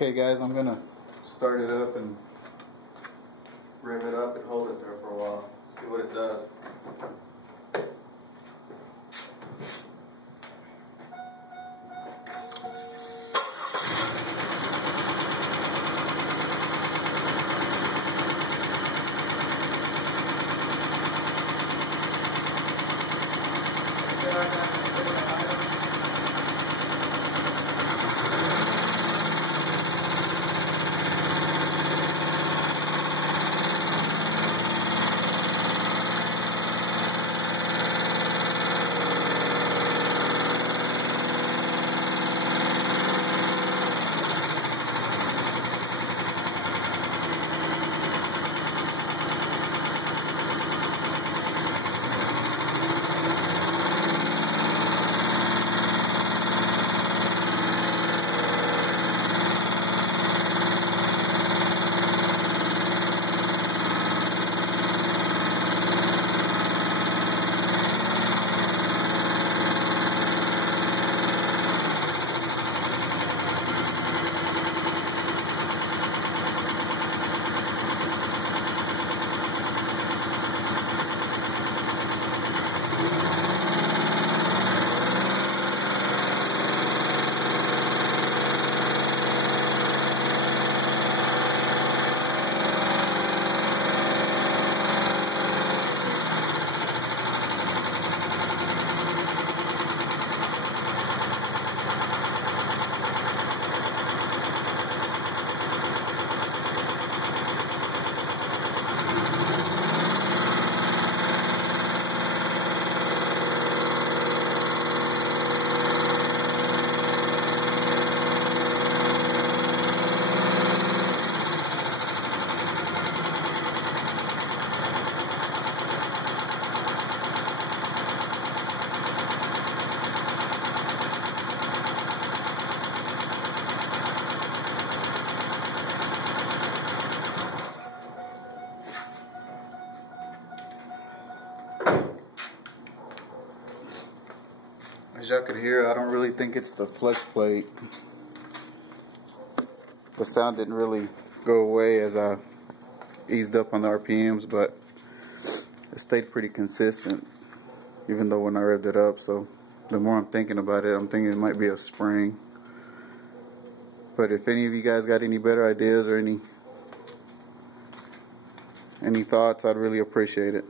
Okay guys, I'm gonna start it up and rev it up and hold it there for a while. See what it does. As y'all could hear, I don't really think it's the flex plate. The sound didn't really go away as I eased up on the RPMs, but it stayed pretty consistent, even though when I revved it up. So the more I'm thinking about it, I'm thinking it might be a spring. But if any of you guys got any better ideas or any thoughts, I'd really appreciate it.